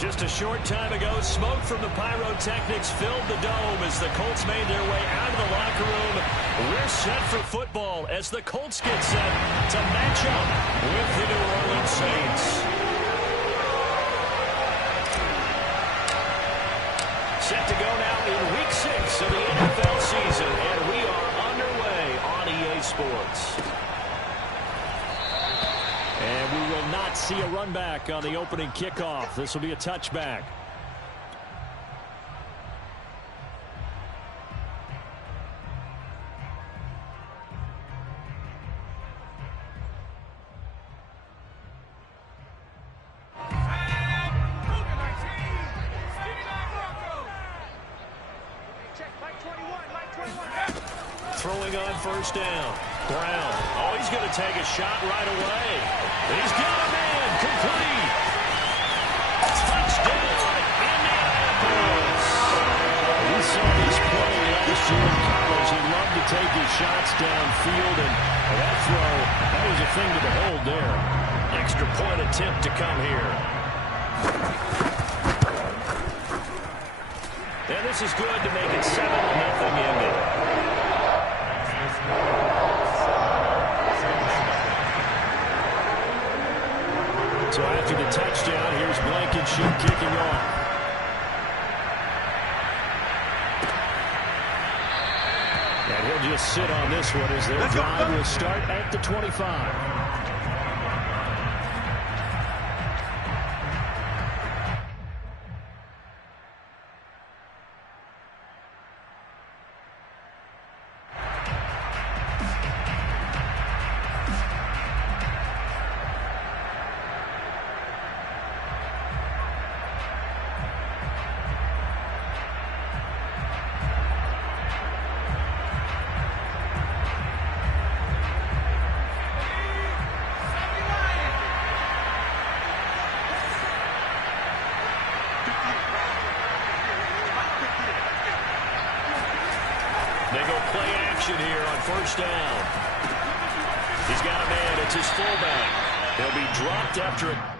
Just a short time ago, smoke from the pyrotechnics filled the dome as the Colts made their way out of the locker room. We're set for football as the Colts get set to match up with the New Orleans Saints. Set to go now in Week 6 of the NFL season, and we are underway on EA Sports. And we will not see a run back on the opening kickoff. This will be a touchback. Throwing on first down. Brown. Oh, he's going to take a shot right away. He's got a man. Complete. Touchdown, Indianapolis. We saw this play last year in college. He loved to take his shots downfield, and that throw, that was a thing to behold there. Extra point attempt to come here. And this is good to make it 7-0 Indy. So after the touchdown, here's Blankenship kicking off. And he'll just sit on this one as their drive will start at the 25. They go play action here on first down. He's got a man. It's his fullback. He'll be dropped after a...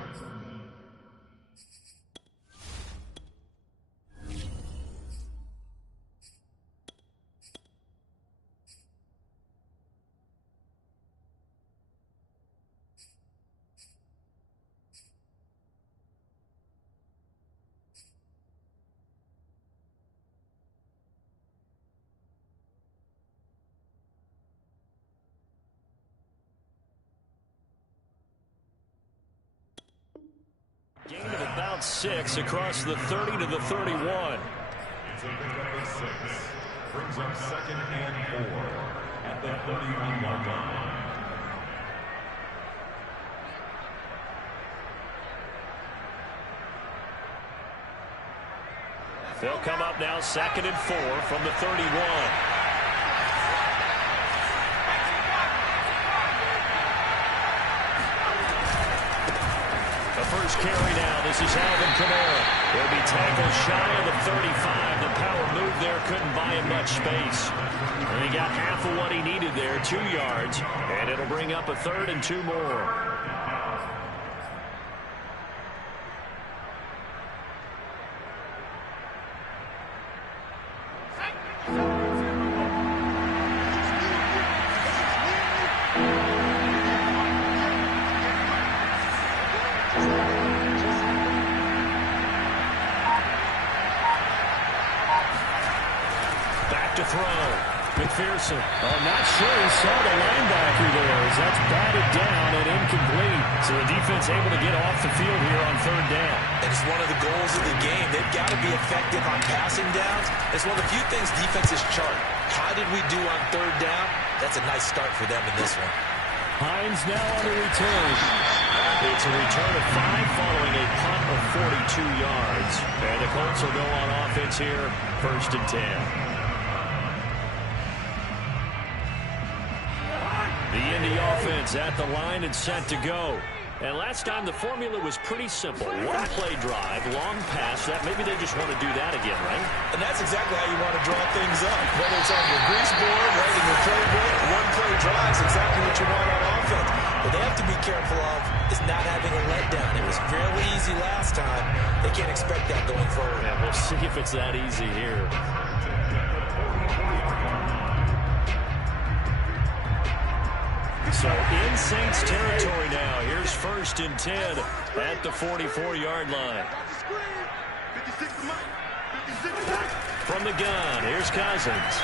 Gain of about 6 across the 30 to the 31. It's a pickup of 6. Brings up 2nd and 4 at the 31-yard line. They'll come up now 2nd and 4 from the 31. First carry now. This is Alvin Kamara. He'll be tackled shy of the 35. The power move there couldn't buy him much space. And he got half of what he needed there, 2 yards. And it'll bring up a 3rd and 2 more. To throw. McPherson. I'm not sure he saw the linebacker there as that's batted down and incomplete. So the defense able to get off the field here on 3rd down. And it's one of the goals of the game. They've got to be effective on passing downs. It's one of the few things defenses chart. How did we do on 3rd down? That's a nice start for them in this one. Hines now on the return. It's a return of 5 following a punt of 42 yards. And the Colts will go on offense here, 1st and 10. The Indy offense at the line and set to go. And last time the formula was pretty simple. One play drive, long pass. That maybe they just want to do that again, right? And that's exactly how you want to draw things up. Whether it's on your grease board, right, in your playbook, one play drive is exactly what you want on offense. What they have to be careful of is not having a letdown. It was fairly easy last time. They can't expect that going forward. Yeah, we'll see if it's that easy here. So in Saints territory now. Here's 1st and 10 at the 44-yard line. From the gun, here's Cousins.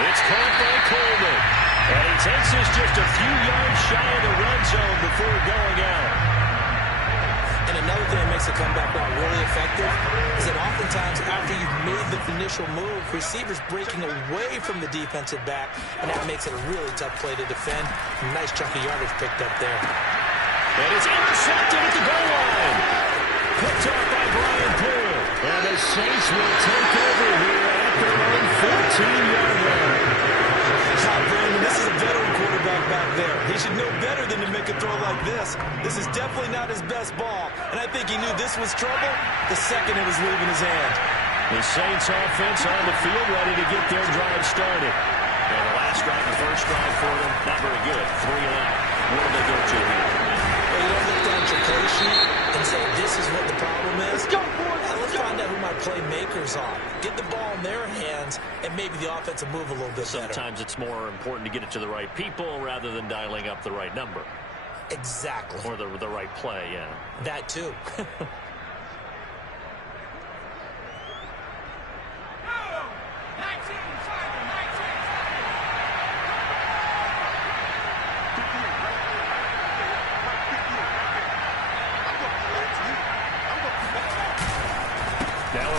It's caught by Coleman. And he takes us just a few yards shy of the red zone before going out. And another thing that makes a comeback route really effective is that oftentimes after you've made the initial move, receivers breaking away from the defensive back, and that makes it a really tough play to defend. Nice chunk of yardage picked up there. And it's intercepted at the goal line. Picked up by Brian Poole. And the Saints will take over here at their own 14-yard line. This is a veteran quarterback back there. He should know better than to make a throw like this. This is definitely not his best ball, and I think he knew this was trouble the second it was leaving his hand. The Saints offense on the field ready to get their drive started. And the last drive, the first drive for them, not very good. 3 and out. What do they go to here? Well, you don't look down your play sheet and say, this is what the problem is. Let's find out who my playmakers are. Get the ball in their hands, and maybe the offense will move a little bit better. Sometimes it's more important to get it to the right people rather than dialing up the right number. Exactly. Or the right play, yeah. That too.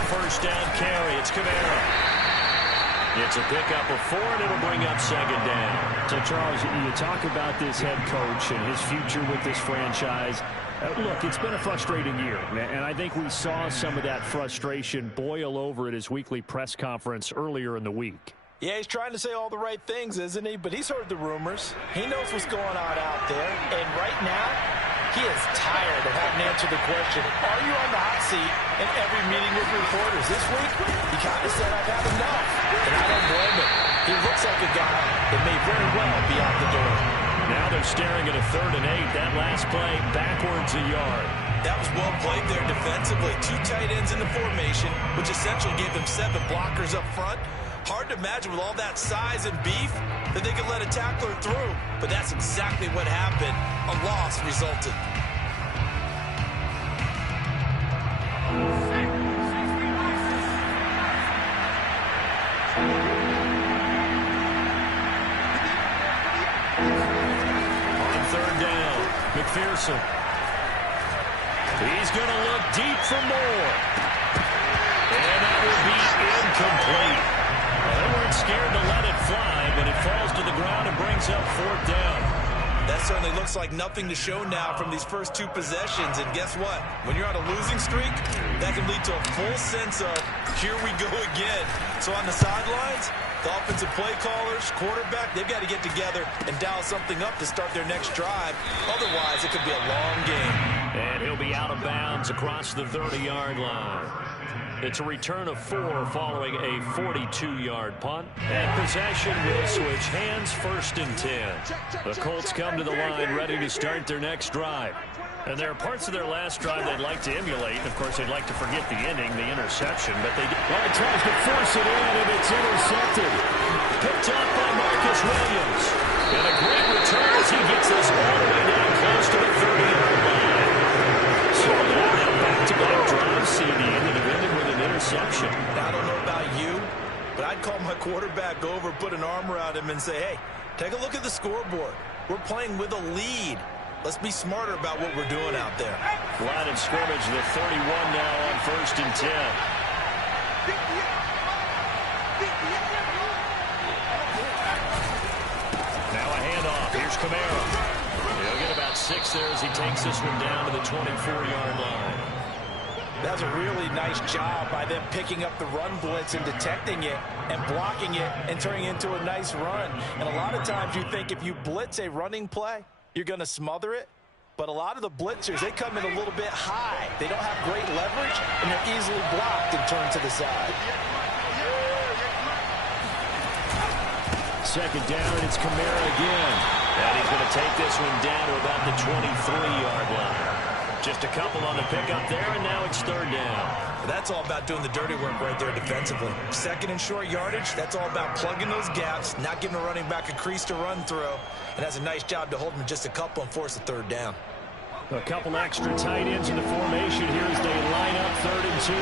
First down carry. It's Kamara. It's a pickup of 4, and it'll bring up 2nd down. So, Charles, you talk about this head coach and his future with this franchise. Look, it's been a frustrating year, and I think we saw some of that frustration boil over at his weekly press conference earlier in the week. Yeah, he's trying to say all the right things, isn't he? But he's heard the rumors. He knows what's going on out there. And right now, he is tired of having to answer the question, are you on the hot seat in every meeting with reporters? This week, he kind of said, I've had enough. And I don't blame him. He looks like a guy that may very well be out the door. Now they're staring at a 3rd and 8. That last play, backwards a yard. That was well played there defensively. 2 tight ends in the formation, which essentially gave them 7 blockers up front. Hard to imagine with all that size and beef that they could let a tackler through. But that's exactly what happened. A loss resulted. On 3rd down, McPherson. He's going to look deep for more. And that will be incomplete. They weren't scared to let it fly, but it falls to the ground and brings up 4th down. That certainly looks like nothing to show now from these first 2 possessions. And guess what? When you're on a losing streak, that can lead to a full sense of, here we go again. So on the sidelines, the offensive play callers, quarterback, they've got to get together and dial something up to start their next drive. Otherwise, it could be a long game. And he'll be out of bounds across the 30-yard line. It's a return of 4 following a 42-yard punt. And possession will switch hands, 1st and 10. The Colts come to the line ready to start their next drive. And there are parts of their last drive they'd like to emulate. Of course, they'd like to forget the ending, the interception. But they well, he tries to force it in, and it's intercepted. Picked up by Marcus Williams. And a great return as he gets this all the way down close to the 30-yard line. So now back-to-back drives see the end of the inning with an interception. Now, I don't know about you, but I'd call my quarterback over, put an arm around him, and say, hey, take a look at the scoreboard. We're playing with a lead. Let's be smarter about what we're doing out there. Line of scrimmage, the 31 now on 1st and 10. Now a handoff. Here's Kamara. He'll get about 6 there as he takes this one down to the 24-yard line. That's a really nice job by them picking up the run blitz and detecting it and blocking it and turning it into a nice run. And a lot of times you think if you blitz a running play, you're going to smother it. But a lot of the blitzers, they come in a little bit high. They don't have great leverage, and they're easily blocked and turned to the side. 2nd down, and it's Kamara again. And he's going to take this one down to about the 23-yard line. Just a couple on the pickup there, and now it's third down. That's all about doing the dirty work right there defensively. Second and short yardage, that's all about plugging those gaps, not giving a running back a crease to run through, and has a nice job to hold him just a couple and force a third down. A couple extra tight ends in the formation here as they line up 3rd and 2.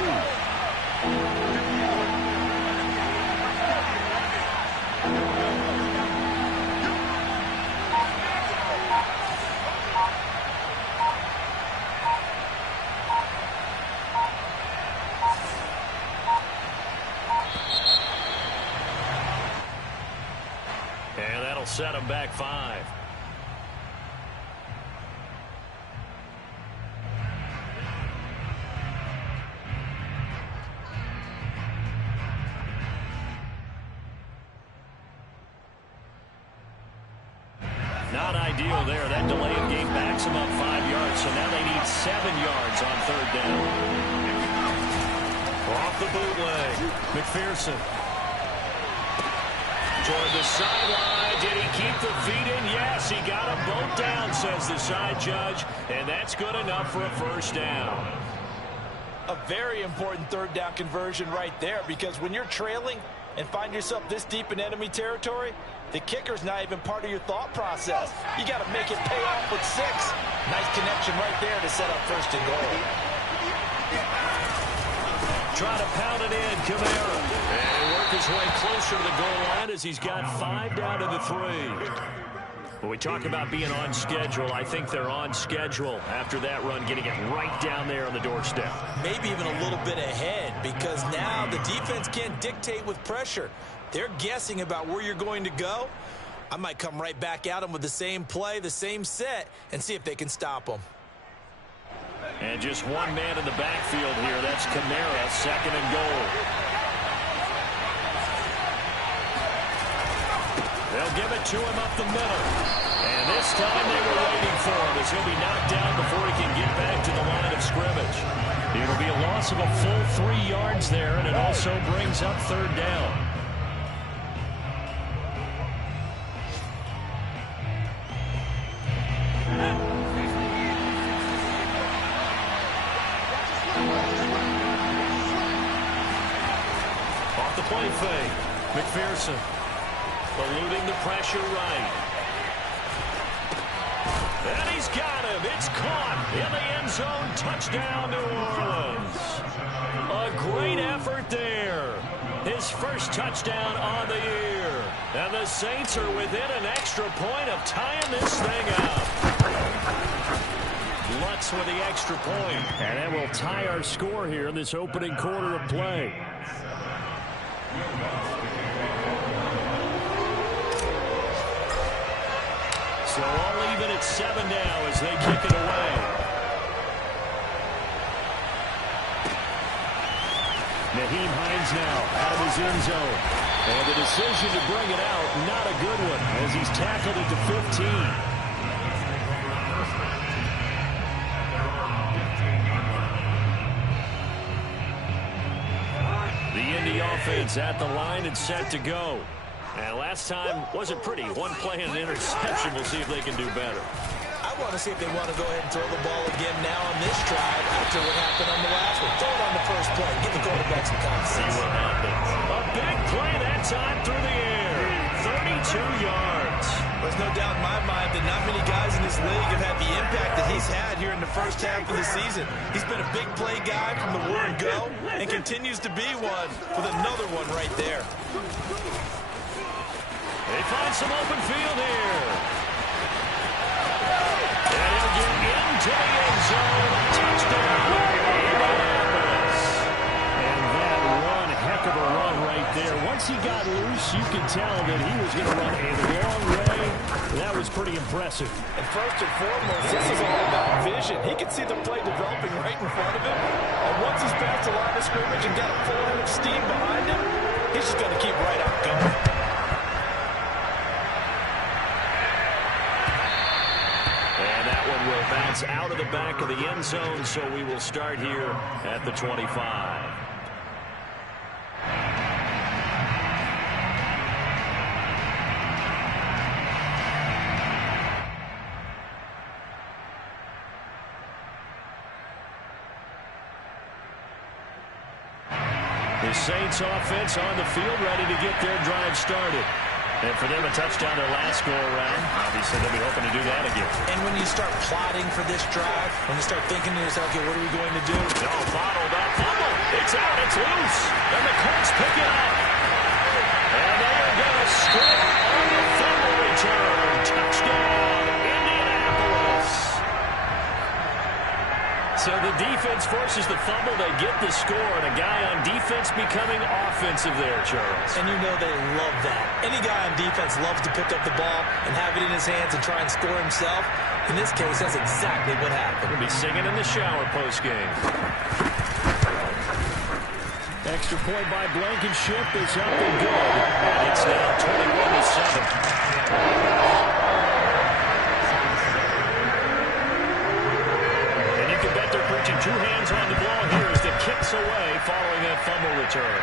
And that'll set them back 5. Not ideal there. That delay of game backs them up 5 yards, so now they need 7 yards on 3rd down. Off the bootleg. McPherson. Toward the sideline. Did he keep the feet in? Yes, he got them both down, says the side judge, and that's good enough for a 1st down. A very important 3rd down conversion right there, because when you're trailing and find yourself this deep in enemy territory, the kicker's not even part of your thought process. You got to make it pay off with 6. Nice connection right there to set up 1st and goal. Try to pound it in, Kamara. And work his way closer to the goal line as he's got 5 down to the 3. When we talk about being on schedule, I think they're on schedule after that run, getting it right down there on the doorstep. Maybe even a little bit ahead, because now the defense can't dictate with pressure. They're guessing about where you're going to go. I might come right back at them with the same play, the same set, and see if they can stop them. And just one man in the backfield here. That's Kamara, 2nd and goal. They'll give it to him up the middle. And this time they were waiting for him as he'll be knocked down before he can get back to the line of scrimmage. It'll be a loss of a full 3 yards there, and it also brings up 3rd down. Off the play fake. McPherson eluding the pressure right. And he's got him. It's caught in the end zone. Touchdown, New Orleans. A great effort there. His 1st touchdown on the year. And the Saints are within an extra point of tying this thing up. Lutz with the extra point. And that will tie our score here in this opening quarter of play. So all even at 7 now as they kick it away. Nyheim Hines now out of his end zone. And the decision to bring it out, not a good one, as he's tackled it to 15. The Indy offense at the line and set to go. And last time wasn't pretty. One play and an interception. We'll see if they can do better. I want to see if they want to go ahead and throw the ball again now on this drive after what happened on the last one. Throw it on the first play. Give the quarterback some time to see what happens. A big play that time through the air. 32 yards. There's no doubt in my mind that not many guys in this league have had the impact that he's had here in the first half of the season. He's been a big play guy from the word go and continues to be one with another one right there. They find some open field here. And he'll get into the end zone. Touchdown, Indianapolis. And that one heck of a run right there. Once he got loose, you could tell that he was going to run a long way. That was pretty impressive. And first and foremost, this is all about vision. He can see the play developing right in front of him. And once he's past the line of scrimmage and got a full head of steam behind him, he's just going to keep right out going. And that one will bounce out of the back of the end zone, so we will start here at the 25. The Saints offense on the field, ready to get their drive started. And for them, a touchdown their last go-around. Obviously, they'll be hoping to do that again. And when you start plotting for this drive, when you start thinking to yourself, okay, what are we going to do? No, bottled up. Fumble. It's out. It's loose. And the Colts pick it up. And they are going to score on the fumble return. Touchdown, Indianapolis. So the defense forces the fumble. They get the score. And a guy on defense becoming offensive there, Charles. And you know they love that. Any guy on defense loves to pick up the ball and have it in his hands and try and score himself. In this case, that's exactly what happened. We'll be singing in the shower post-game. Extra point by Blankenship is up and good. And it's now 21-7. Two hands on the ball here as the kick's away following that fumble return.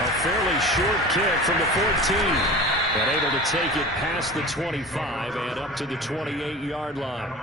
A fairly short kick from the 14. And able to take it past the 25 and up to the 28-yard line.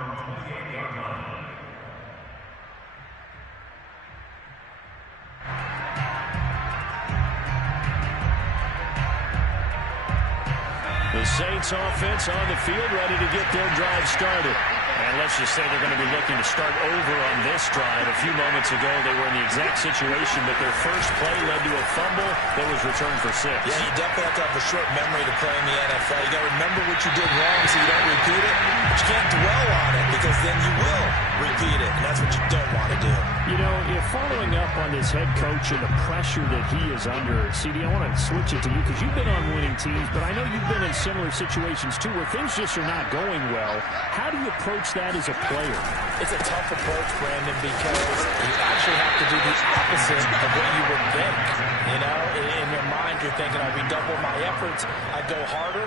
The Saints offense on the field ready to get their drive started. And let's just say they're going to be looking to start over on this drive. A few moments ago, they were in the exact situation, but their first play led to a fumble that was returned for 6. Yeah, you definitely have to have a short memory to play in the NFL. You got to remember what you did wrong so you don't repeat it. But you can't dwell on it because then you will repeat it, and that's what you don't want to do. You know, if following up on this head coach and the pressure that he is under, CD, I want to switch it to you because you've been on winning teams, but I know you've been in similar situations too where things just are not going well. How do you approach that as a player? It's a tough approach, Brandon, because you actually have to do the opposite of what you would think. You know, in your mind, you're thinking, I redouble my efforts, I go harder.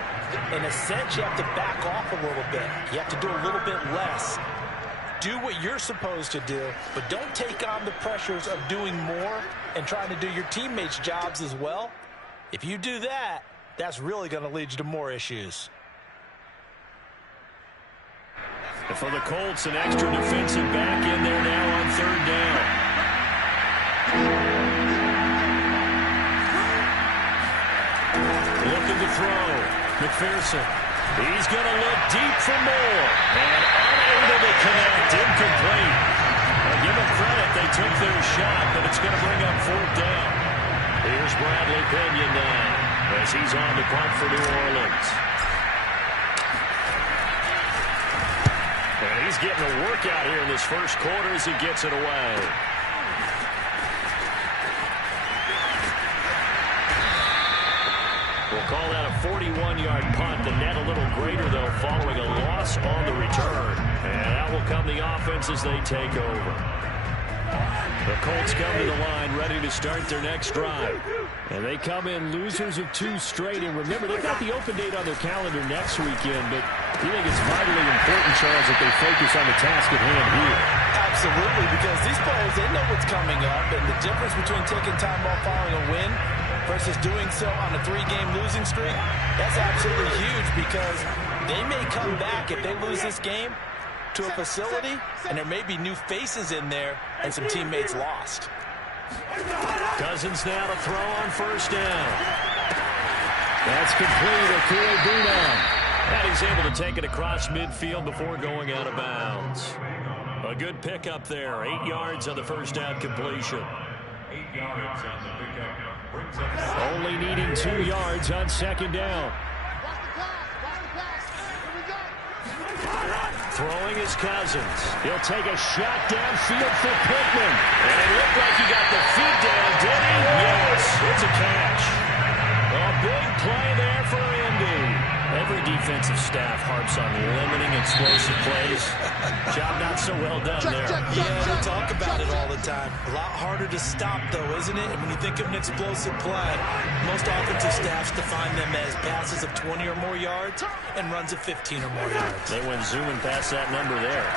In a sense, you have to back off a little bit. You have to do a little bit less. Do what you're supposed to do, but don't take on the pressures of doing more and trying to do your teammates' jobs as well. If you do that, that's really going to lead you to more issues. For the Colts, an extra defensive back in there now on third down. Looking to throw. McPherson. He's going to look deep for more. And unable to connect. Incomplete. Well, give them credit. They took their shot, but it's going to bring up fourth down. Here's Bradley Pinion now as he's on the punt for New Orleans. And he's getting a workout here in this first quarter as he gets it away. We'll call that a 41-yard punt. The net a little greater, though, following a loss on the return. And out will come the offense as they take over. The Colts come to the line ready to start their next drive. And they come in losers of 2 straight. And remember, they've got the open date on their calendar next weekend. But you think it's vitally important, Charles, that they focus on the task at hand here? Absolutely, because these players, they know what's coming up. And the difference between taking time off following a win versus doing so on a 3-game losing streak, that's absolutely huge because they may come back if they lose this game to a facility, and there may be new faces in there and some teammates lost. Cousins now to throw on first down. That's complete. Akua Bunam. And he's able to take it across midfield before going out of bounds. A good pickup there. 8 yards on the first down completion. 8 yards on the pickup. Only needing 2 yards on second down. Throwing is Cousins. He'll take a shot downfield for Pittman. And it looked like he got the feet down, did he? Yes, it's a catch. A big play there for Indy. Every defensive staff harps on limiting explosive plays. Job not so well done there. Yeah, we talk about it all the time. A lot harder to stop, though, isn't it? And when you think of an explosive play, most offensive staffs define them as passes of 20 or more yards and runs of 15 or more yards. They went zooming past that number there.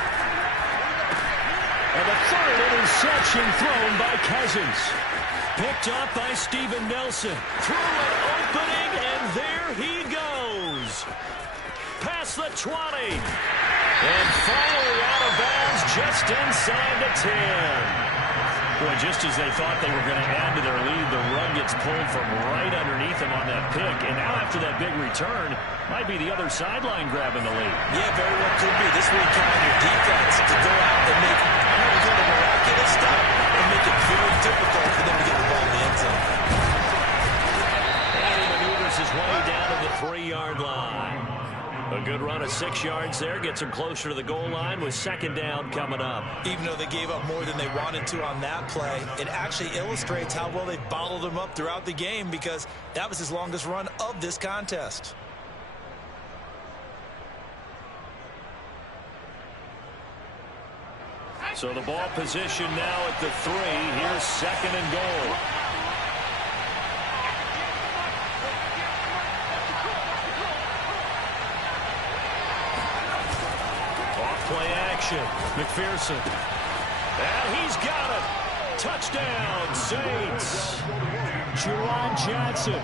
And the third interception thrown by Cousins. Picked up by Steven Nelson. Through an opening, and there he goes. Past the 20. And finally out of bounds just inside the 10. Boy, just as they thought they were going to add to their lead, the rug gets pulled from right underneath them on that pick. And now after that big return, might be the other sideline grabbing the lead. Yeah, very well could be. This will count on your defense to go out and make a miraculous stop and make it very difficult for them to get the ball in the end zone. And he maneuvers his way down to the 3-yard line. A good run of 6 yards there gets him closer to the goal line with second down coming up. Even though they gave up more than they wanted to on that play, it actually illustrates how well they bottled him up throughout the game because that was his longest run of this contest. So the ball position now at the 3. Here's second and goal. Play action. McPherson. And he's got it. Touchdown, Saints. Juwan Johnson,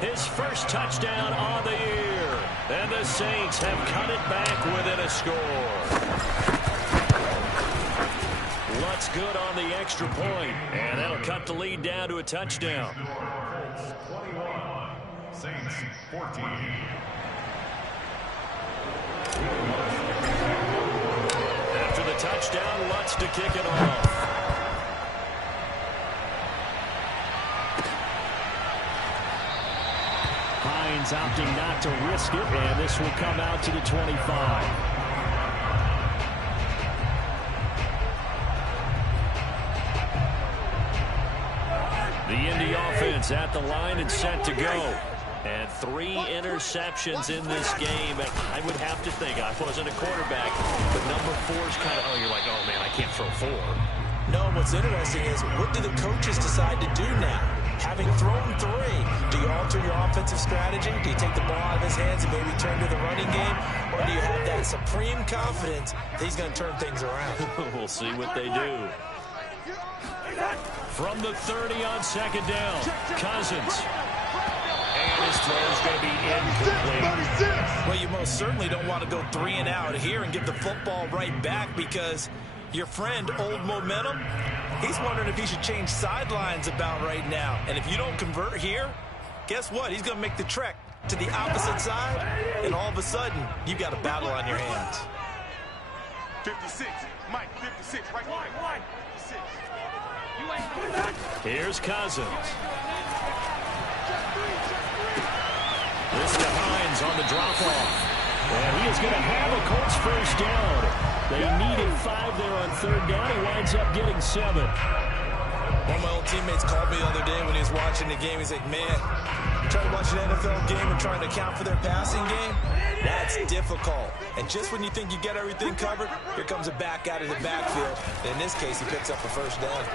his first touchdown on the year. And the Saints have cut it back within a score. Lutz good on the extra point. And that'll cut the lead down to a touchdown. 21, Saints 14. After the touchdown, Lutz to kick it off. Hines opting not to risk it, and this will come out to the 25. The Indy offense at the line and set to go. And 3 interceptions in this game. I would have to think, I wasn't a quarterback, but number 4's kind of, you're like, oh, man, I can't throw 4. No, what's interesting is what do the coaches decide to do now? Having thrown 3, do you alter your offensive strategy? Do you take the ball out of his hands and maybe turn to the running game? Or do you have that supreme confidence that he's going to turn things around? We'll see what they do. From the 30 on second down, Cousins. And his throw's going to be incomplete. Well, you most certainly don't want to go 3 and out here and give the football right back because your friend, Old Momentum, he's wondering if he should change sidelines about right now. And if you don't convert here, guess what? He's going to make the trek to the opposite side, and all of a sudden, you've got a battle on your hands. 56, Mike, 56, right, 56. Here's Cousins. This to Hines on the drop-off. And he is going to have a Colts first down. They needed 5 there on third down. He winds up getting 7. One of my old teammates called me the other day when he was watching the game. He's like, man, trying to watch an NFL game and trying to account for their passing game, that's difficult. And just when you think you get everything covered, here comes a back out of the backfield. And in this case, he picks up a first down.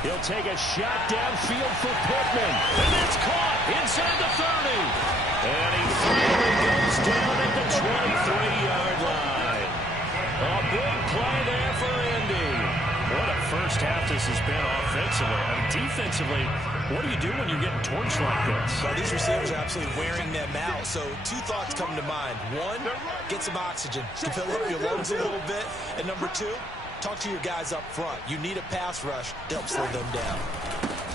He'll take a shot downfield for Pittman. And it's caught inside the 30. And he finally goes down at the 23-yard line. A big play there for Indy. What a first half this has been offensively. I mean, defensively, what do you do when you're getting torched like this? Well, these receivers are absolutely wearing them out. So 2 thoughts come to mind. 1, get some oxygen to fill up your lungs a little bit. And number 2, talk to your guys up front. You need a pass rush to help slow them down.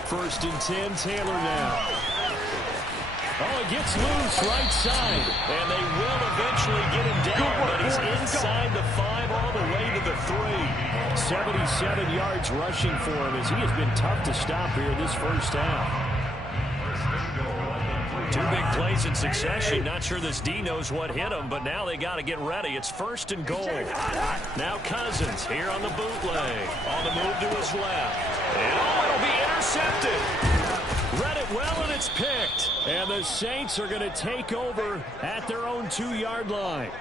First and 10, Taylor now. Oh, it gets loose right side. And they will eventually get him down, but he's inside the 5 all the way to the 3. 77 yards rushing for him as he has been tough to stop here in this first half. 2 big plays in succession. Not sure this D knows what hit him, but now they got to get ready. It's first and goal. Now Cousins here on the bootleg. On the move to his left. And it'll be intercepted. Read it well, and it's picked. And the Saints are going to take over at their own 2-yard line.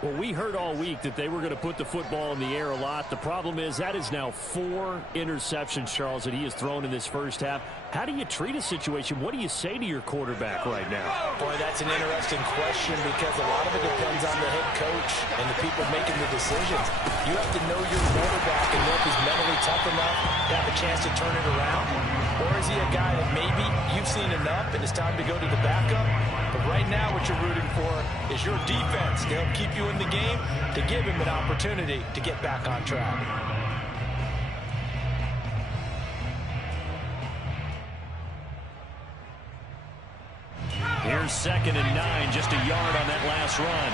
Well, we heard all week that they were going to put the football in the air a lot. The problem is that is now 4 interceptions, Charles, that he has thrown in this first half. How do you treat a situation? What do you say to your quarterback right now? Boy, that's an interesting question because a lot of it depends on the head coach and the people making the decisions. You have to know your quarterback and know if he's mentally tough enough to have a chance to turn it around. Or is he a guy that maybe you've seen enough and it's time to go to the backup? But right now what you're rooting for is your defense to help keep you in the game, to give him an opportunity to get back on track. Here's 2nd and 9, just a yard on that last run.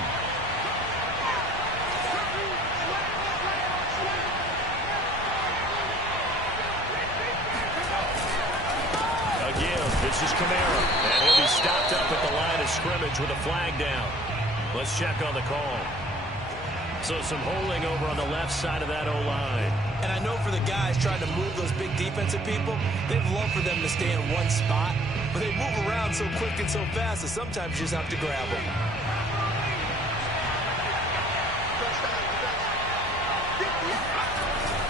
This is Kamara, and he'll be stopped up at the line of scrimmage with a flag down. Let's check on the call. So some holding over on the left side of that O-line. And I know for the guys trying to move those big defensive people, they'd love for them to stay in one spot, but they move around so quick and so fast that sometimes you just have to grab them.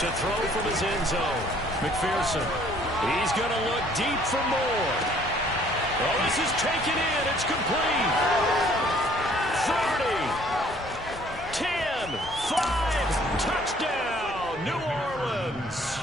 To throw from his end zone, McPherson. He's going to look deep for more. Oh, this is taken in. It's complete. 30, 10, 5, touchdown, New Orleans.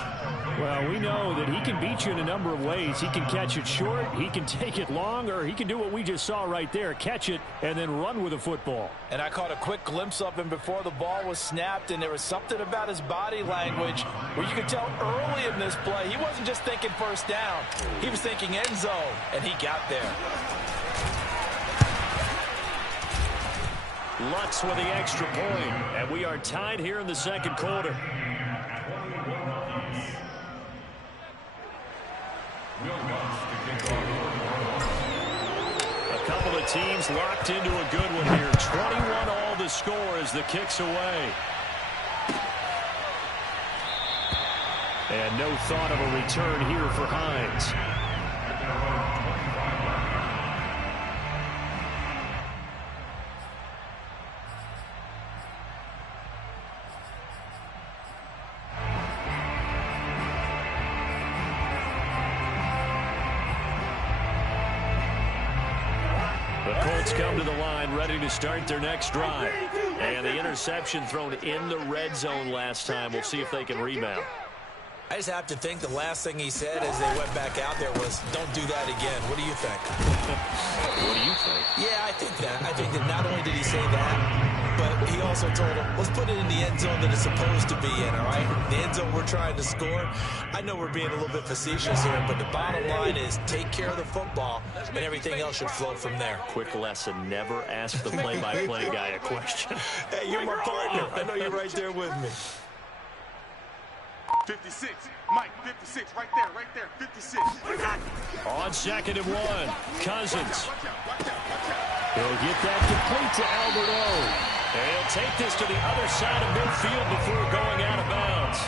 Well, we know that he can beat you in a number of ways. He can catch it short, he can take it long, or he can do what we just saw right there, catch it and then run with the football. And I caught a quick glimpse of him before the ball was snapped, and there was something about his body language where you could tell early in this play he wasn't just thinking first down. He was thinking end zone, and he got there. Lutz with the extra point, and we are tied here in the second quarter. A couple of teams locked into a good one here. 21 all the score as the kick's away. And no thought of a return here for Hines. Come to the line, ready to start their next drive. And the interception thrown in the red zone last time. We'll see if they can rebound. I just have to think the last thing he said as they went back out there was, don't do that again. What do you think? What do you think? Yeah, I think that. I think that not only did he say that, but he also told him, let's put it in the end zone that it's supposed to be in, all right? The end zone we're trying to score. I know we're being a little bit facetious here, but the bottom line is take care of the football, and everything else should flow from there. Quick lesson, never ask the play-by-play guy a question. Hey, you're my partner. I know you're right there with me. 56. Mike, 56. Right there. 56. On 2nd and 1, Cousins. He'll get that complete to Albert O. And he'll take this to the other side of midfield before going out of bounds.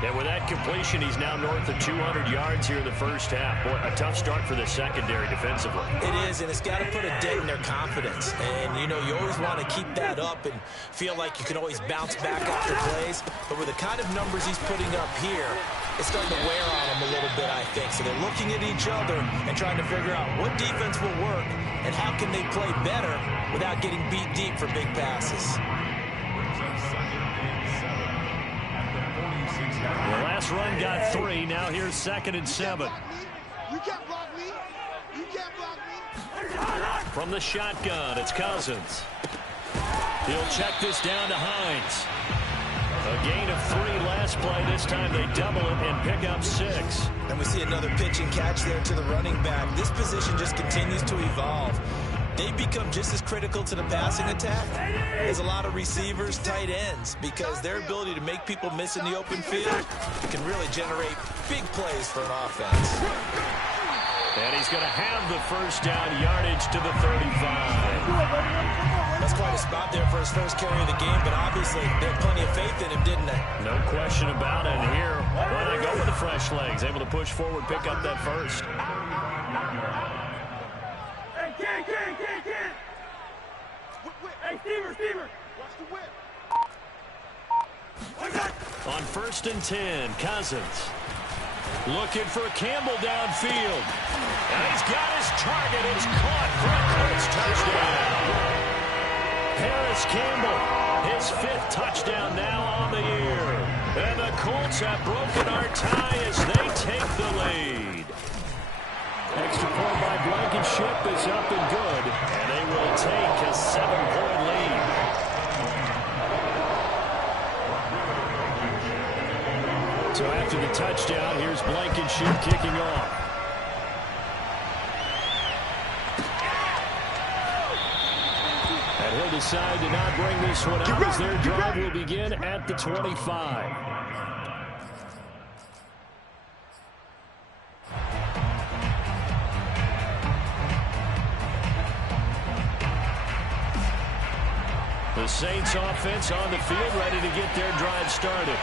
And with that completion, he's now north of 200 yards here in the first half. Boy, a tough start for the secondary defensively. It is, and it's got to put a dent in their confidence. And, you know, you always want to keep that up and feel like you can always bounce back after plays. But with the kind of numbers he's putting up here, it's starting to wear on them a little bit, I think. So they're looking at each other and trying to figure out what defense will work and how can they play better without getting beat deep for big passes. The last run got 3. Now here's 2nd and 7. You can't block me. You can't block me. From the shotgun, it's Cousins. He'll check this down to Hines. A gain of 3 last play. This time they double it and pick up 6. And we see another pitch and catch there to the running back. This position just continues to evolve. They become just as critical to the passing attack as a lot of receivers, tight ends, because their ability to make people miss in the open field can really generate big plays for an offense. And he's going to have the first down, yardage to the 35. That's quite a spot there for his first carry of the game, but obviously they had plenty of faith in him, didn't they? No question about it. And here, well, they go with the fresh legs, able to push forward, pick up that first. Hey, Stever. Watch the whip. On 1st and 10, Cousins. Looking for Campbell downfield. And he's got his target. It's caught for a Colts touchdown. Harris Campbell, his 5th touchdown now on the year. And the Colts have broken our tie as they take the lead. Extra point by Blankenship is up and good. And they will take a 7-point lead. So after the touchdown, here's Blankenship kicking off. decide to not bring this one out as their drive will begin at the 25. The Saints offense on the field, ready to get their drive started.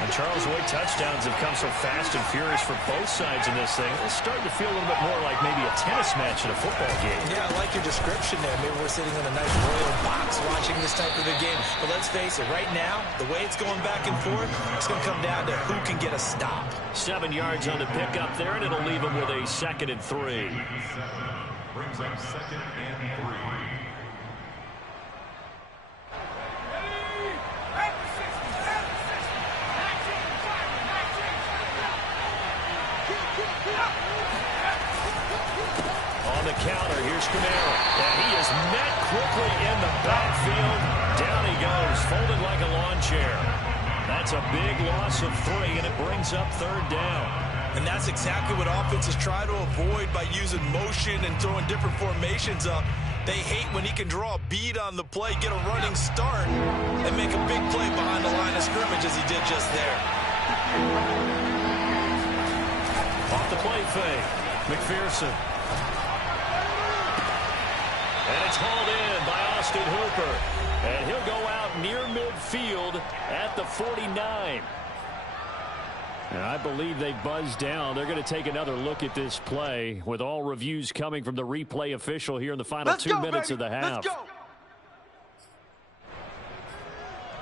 And Charles, the way touchdowns have come so fast and furious for both sides in this thing, it's starting to feel a little bit more like maybe a tennis match at a football game. Yeah, I like your description there. Maybe we're sitting in a nice royal box watching this type of a game. But let's face it, right now, the way it's going back and forth, it's going to come down to who can get a stop. 7 yards on the pickup there, and it'll leave them with a 2nd and 3. Brings up 2nd and 3. On the counter, here's Kamara. And he is met quickly in the backfield. Down he goes, folded like a lawn chair. That's a big loss of 3, and it brings up 3rd down. And that's exactly what offenses try to avoid by using motion and throwing different formations up. They hate when he can draw a bead on the play, get a running start, and make a big play behind the line of scrimmage as he did just there. Off the play fake, McPherson. And it's hauled in by Austin Hooper. And he'll go out near midfield at the 49. And I believe they buzzed down. They're going to take another look at this play with all reviews coming from the replay official here in the final 2 minutes of the half. Let's go.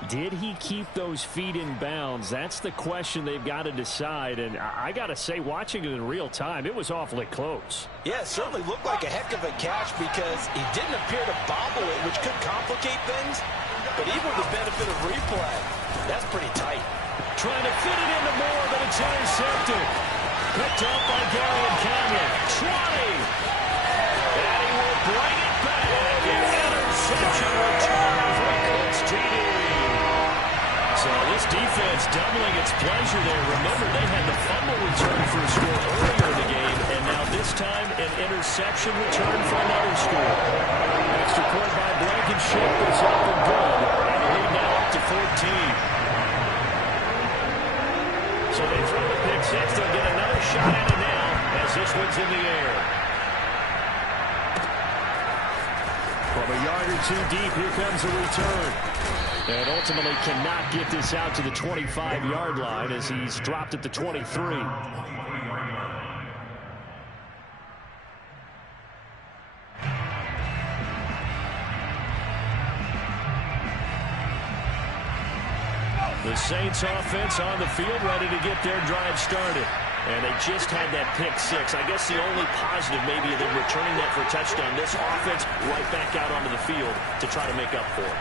Did he keep those feet in bounds? That's the question they've got to decide. And I got to say, watching it in real time, it was awfully close. Yeah, it certainly looked like a heck of a catch because he didn't appear to bobble it, which could complicate things. But even with the benefit of replay, that's pretty tight. Trying to fit it into Moore, but it's intercepted. Picked up by Darian Cameron. 20. And he will bring it back. An interception return for Cooks TD. So this defense doubling its pleasure there. Remember, they had the fumble return for a score earlier in the game, and now this time an interception return for another score. Extra point by Blankenship is up and good, and the lead now up to 14. So they throw the pick six. They'll get another shot at it now as this one's in the air. From a yard or 2 deep, here comes a return. And ultimately cannot get this out to the 25-yard line as he's dropped at the 23. The Saints offense on the field ready to get their drive started. And they just had that pick six. I guess the only positive maybe of them returning that for a touchdown. This offense right back out onto the field to try to make up for it.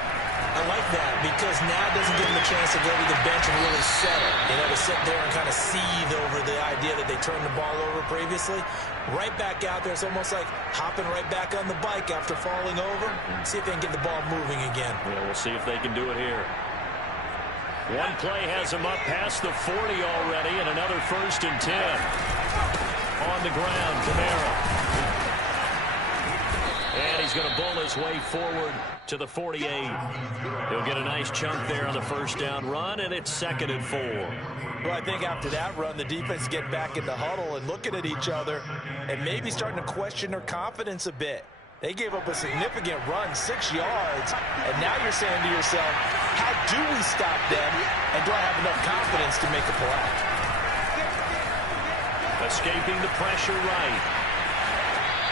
I like that because now it doesn't give them a chance to go to the bench and really settle. You know, to sit there and kind of seethe over the idea that they turned the ball over previously. Right back out there. It's almost like hopping right back on the bike after falling over. See if they can get the ball moving again. Yeah, we'll see if they can do it here. One play has him up past the 40 already, and another 1st and 10. On the ground, Kamara. And he's going to bull his way forward to the 48. He'll get a nice chunk there on the 1st down run, and it's 2nd and 4. Well, I think after that run, the defense get back in the huddle and looking at each other and maybe starting to question their confidence a bit. They gave up a significant run, 6 yards, and now you're saying to yourself, how do we stop them, and do I have enough confidence to make a play? Escaping the pressure right.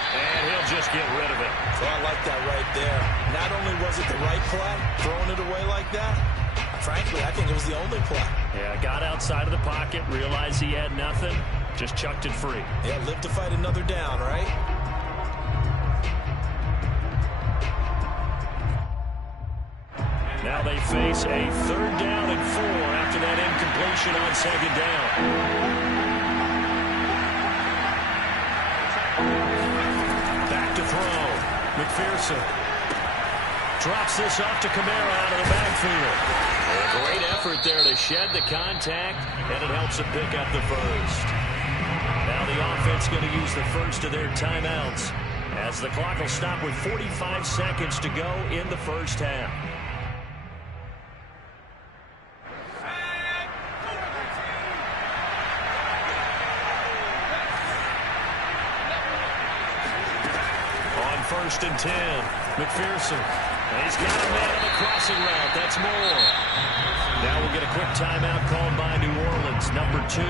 And he'll just get rid of it. Well, I like that right there. Not only was it the right play, throwing it away like that, frankly, I think it was the only play. Yeah, got outside of the pocket, realized he had nothing, just chucked it free. Yeah, live to fight another down, right? Now they face a 3rd down and 4 after that incompletion on 2nd down. Back to throw. McPherson drops this off to Kamara out of the backfield. A great effort there to shed the contact, and it helps him pick up the 1st. Now the offense going to use the 1st of their timeouts as the clock will stop with 45 seconds to go in the first half. On 1st and 10, McPherson. And he's got a man on the crossing route. That's Moore. Now we'll get a quick timeout called by New Orleans, number 2,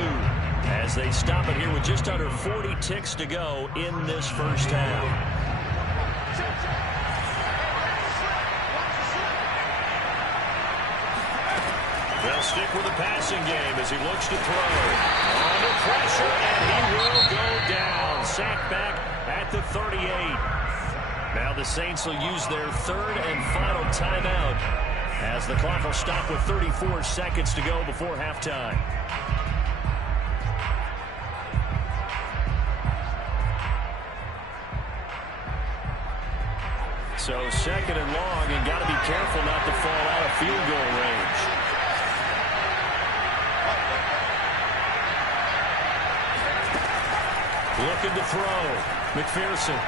as they stop it here with just under 40 ticks to go in this first half. They'll stick with the passing game as he looks to throw. Under pressure, and he will go down. Sacked back at the 38. Now the Saints will use their 3rd and final timeout as the clock will stop with 34 seconds to go before halftime. So 2nd and long, and got to be careful not to fall out of field goal range. Looking to throw. McPherson.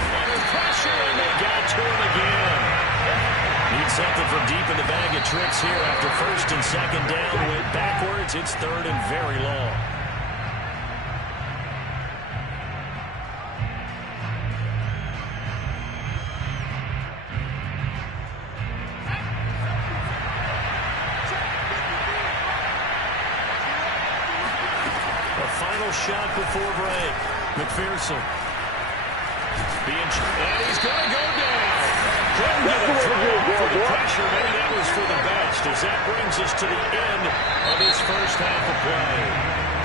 Under pressure, and they got to him again. Need something from deep in the bag of tricks here after 1st and 2nd down. Went backwards. It's 3rd and very long. A final shot before break. McPherson. And he's going to go down. Couldn't get a throw for the pressure. Maybe that was for the best, as that brings us to the end of this first half of play.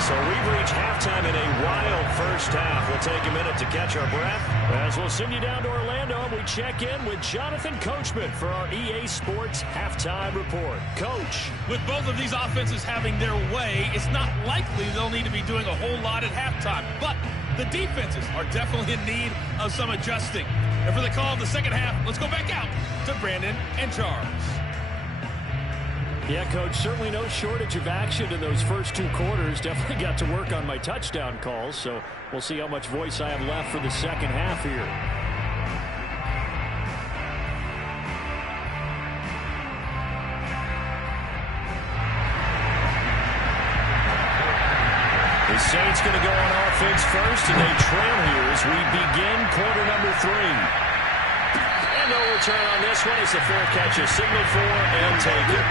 So we've reached halftime in a wild first half. We'll take a minute to catch our breath as we'll send you down to Orlando and we check in with Jonathan Coachman for our EA Sports Halftime Report. Coach. With both of these offenses having their way, it's not likely they'll need to be doing a whole lot at halftime. But the defenses are definitely in need of some adjusting. And for the call of the second half, let's go back out to Brandon and Charles. Yeah, Coach, certainly no shortage of action in those first 2 quarters. Definitely got to work on my touchdown calls, so we'll see how much voice I have left for the second half here. The Saints going to go on offense first, and they trail here as we begin quarter number 3. And no return on this one. It's a fair catch, a signal for, and take it.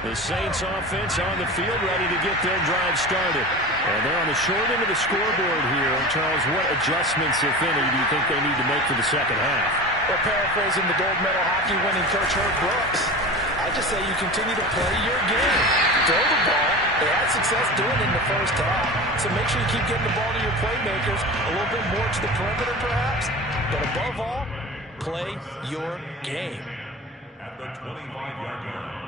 The Saints offense on the field, ready to get their drive started. And they're on the short end of the scoreboard here. Charles, what adjustments, if any, do you think they need to make for the second half? Well, paraphrasing the gold medal hockey winning coach Herb Brooks, I just say you continue to play your game. Throw the ball. They had success doing it in the first half. So make sure you keep getting the ball to your playmakers, a little bit more to the perimeter perhaps. But above all, play your game. At the 25-yard line.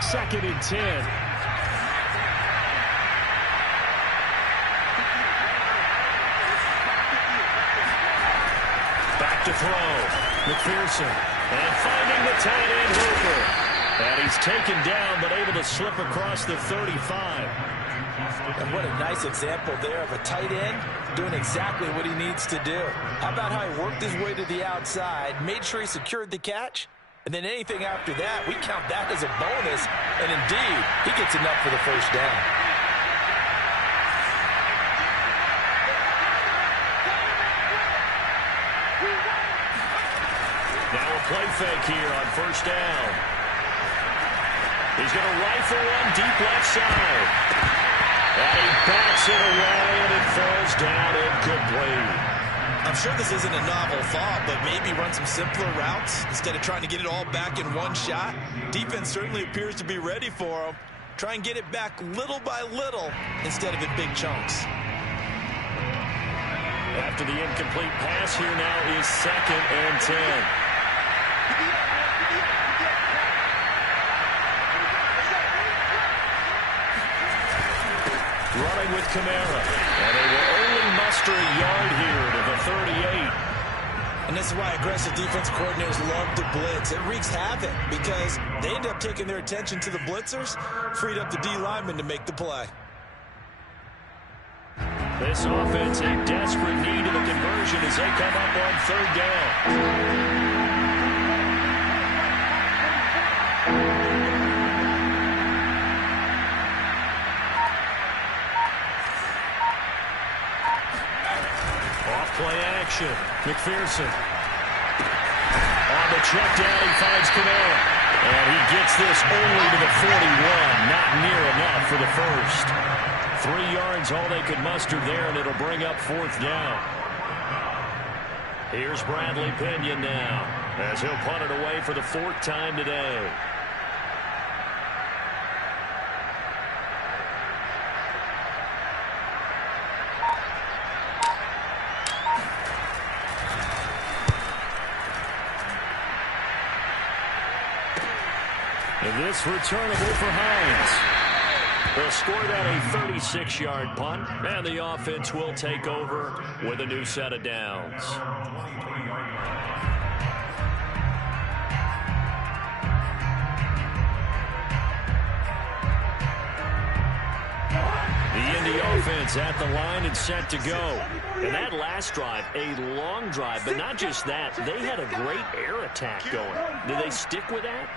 2nd and 10. Back to throw. McPherson. And finding the tight end Hooper. And he's taken down, but able to slip across the 35. And what a nice example there of a tight end doing exactly what he needs to do. How about how he worked his way to the outside, made sure he secured the catch, and then anything after that, we count that as a bonus. And indeed, he gets enough for the first down. Now a play fake here on first down. He's going to rifle one deep left side. And he bats it away, and it falls down incomplete. I'm sure this isn't a novel thought, but maybe run some simpler routes instead of trying to get it all back in one shot. Defense certainly appears to be ready for him. Try and get it back little by little instead of in big chunks. After the incomplete pass, here now is 2nd and 10. with Kamara. And they will only muster a yard here to the 38. And this is why aggressive defense coordinators love to blitz. It wreaks havoc because they end up taking their attention to the blitzers, freed up the D lineman to make the play. This offense in desperate need of a conversion as they come up on third down. Play action. McPherson. On the check down, he finds Kamara. And he gets this only to the 41. Not near enough for the first. 3 yards, all they could muster there, and it'll bring up fourth down. Here's Bradley Pinion now, as he'll punt it away for the 4th time today. And this returnable for Hines. They'll score that a 36-yard punt, and the offense will take over with a new set of downs. The Indy offense at the line and set to go. And that last drive, a long drive, but not just that. They had a great air attack going. Do they stick with that?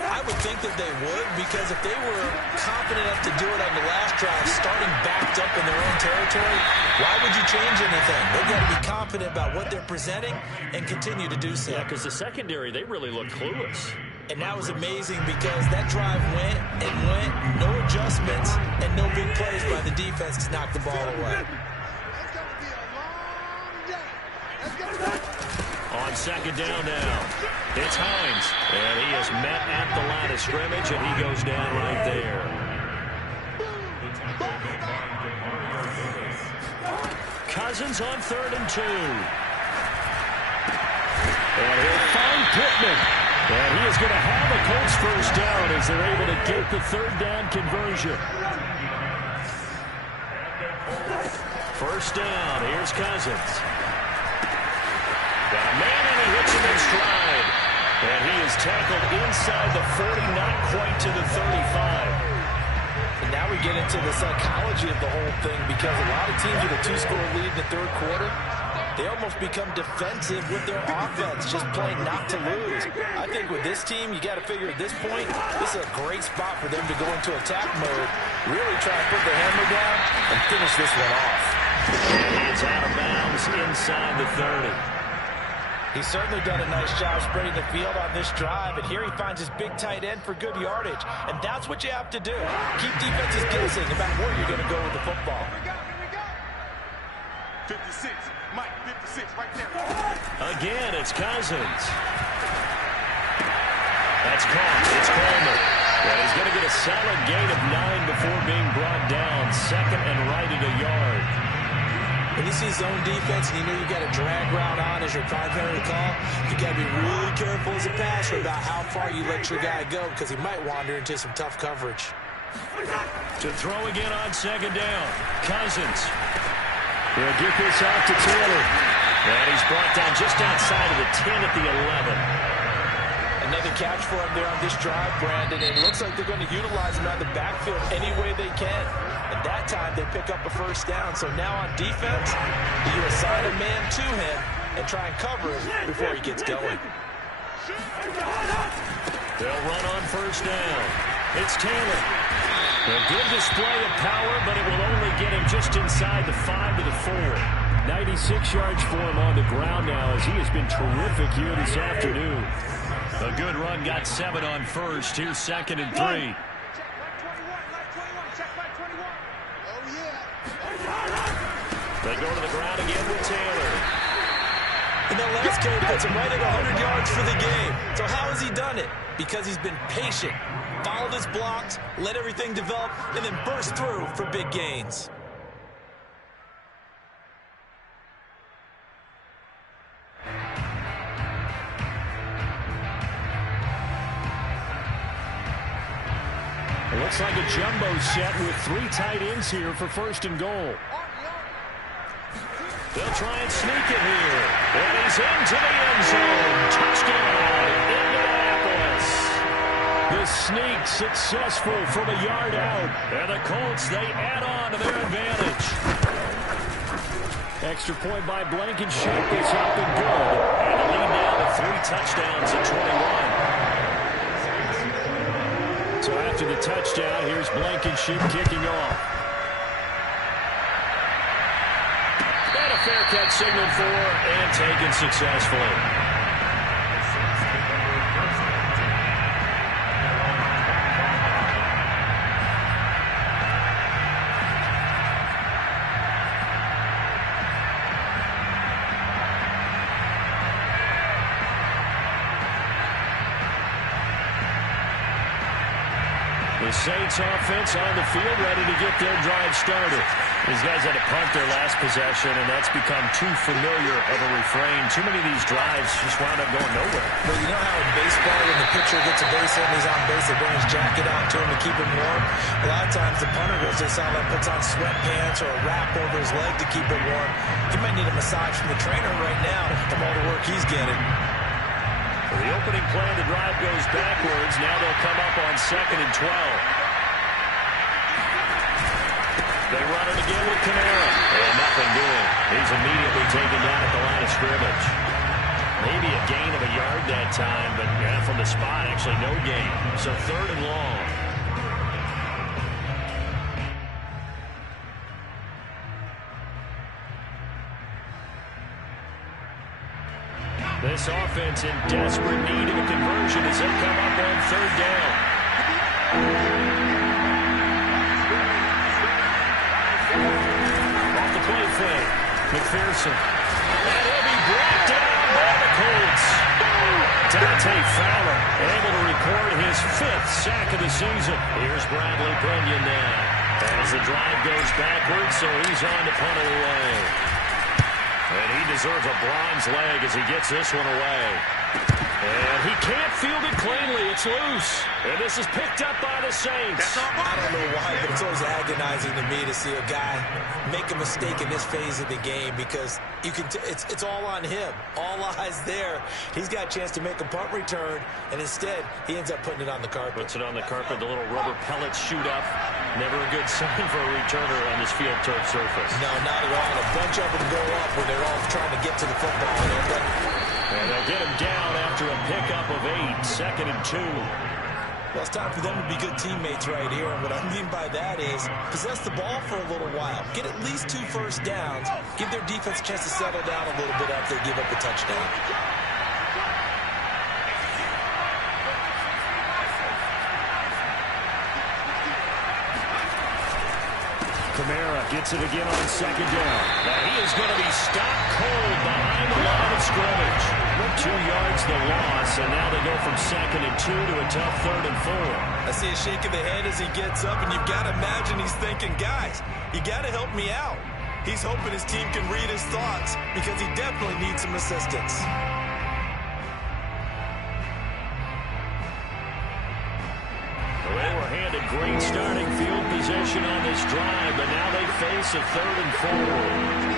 I would think that they would, because if they were confident enough to do it on the last drive, starting backed up in their own territory, why would you change anything? They've got to be confident about what they're presenting and continue to do so. Yeah, because the secondary, they really looked clueless. And that was amazing because that drive went and went, no adjustments, and no big plays by the defense to knock the ball away. On second down now, it's Hines. And he is met at the line of scrimmage, and he goes down right there. Cousins on 3rd and 2. And he'll find Pittman. And he is going to have a Colts first down as they're able to get the 3rd down conversion. First down, here's Cousins. Got a man and he hits him in stride. And he is tackled inside the 40, not quite to the 35. And now we get into the psychology of the whole thing, because a lot of teams with a 2-score lead in the 3rd quarter, they almost become defensive with their offense, just playing not to lose. I think with this team, you got to figure at this point, this is a great spot for them to go into attack mode, really try and put the hammer down and finish this one off. And it's out of bounds inside the 30. He's certainly done a nice job spreading the field on this drive, and here he finds his big tight end for good yardage. And that's what you have to do. Keep defenses guessing about where you're going to go with the football. 56, Mike, 56, right there. Again, it's Cousins. That's caught. It's Coleman. And he's going to get a solid gain of 9 before being brought down. 2nd and right at a yard. When you see zone defense and you know you got a drag route on as your primary call, you got to be really careful as a passer about how far you let your guy go, because he might wander into some tough coverage. To throw again on 2nd down. Cousins. He'll get this off to Taylor. And he's brought down just outside of the 10 at the 11. Another catch for him there on this drive, Brandon. And it looks like they're going to utilize him out of the backfield any way they can. And that time they pick up a first down. So now on defense, you assign a man to him and try and cover him before he gets going. They'll run on first down. It's Taylor. A good display of power, but it will only get him just inside the 5 to the 4. 96 yards for him on the ground now, as he has been terrific here this afternoon. A good run, got 7 on first. Here's 2nd and 3. They go to the ground again with Taylor. And that last game puts him right at 100 yards for the game. So how has he done it? Because he's been patient, followed his blocks, let everything develop, and then burst through for big gains. Looks like a jumbo set with 3 tight ends here for 1st and goal. They'll try and sneak it here. And he's into the end zone. Touchdown, Indianapolis. The sneak successful from a yard out. And the Colts, they add on to their advantage. Extra point by Blankenship is up and good. And the lead now to 3 touchdowns at 21. So after the touchdown, here's Blankenship kicking off. And a fair catch signaled for and taken successfully. The Saints offense on the field, ready to get their drive started. These guys had to punt their last possession, and that's become too familiar of a refrain. Too many of these drives just wound up going nowhere. Well, you know how in baseball, when the pitcher gets a base hit and he's on base, they bring his jacket out to him to keep him warm. A lot of times the punter goes to the sideline, puts on sweatpants or a wrap over his leg to keep it warm. He might need a massage from the trainer right now from all the work he's getting. For the opening play, the drive goes backwards. Now they'll come up on 2nd and 12. They run it again with Kamara. And nothing doing. He's immediately taken down at the line of scrimmage. Maybe a gain of a yard that time, but yeah, from the spot, actually no gain. So 3rd and long. This offense in desperate need of a conversion as they come up on 3rd down. Off the play fake, McPherson. And he'll be brought down by the Colts. Dante Fowler able to record his 5th sack of the season. Here's Bradley Pinion now as the drive goes backwards, so he's on to punt it away. And he deserves a bronze leg as he gets this one away. And he can't field it cleanly. It's loose. And this is picked up by the Saints. I don't know why, but it's always agonizing to me to see a guy make a mistake in this phase of the game because you can it's all on him. All eyes there. He's got a chance to make a punt return, and instead he ends up putting it on the carpet. Puts it on the carpet. The little rubber pellets shoot up. Never a good sign for a returner on this field turf surface. No, not at all. A bunch of them go up when they're all trying to get to the football. And they'll get him down after a pickup of 8, 2nd and 2. Well, it's time for them to be good teammates right here. And what I mean by that is possess the ball for a little while. Get at least 2 first downs. Give their defense a chance to settle down a little bit after they give up a touchdown. Kamara gets it again on 2nd down. Now he is going to be stopped cold behind the line of scrimmage. 2 yards the loss, and now they go from 2nd and 2 to a tough 3rd and 4. I see a shake of the head as he gets up, and you've got to imagine he's thinking, guys, you got to help me out. He's hoping his team can read his thoughts because he definitely needs some assistance. They were handed great starting field position on this drive, but now they face a 3rd and 4.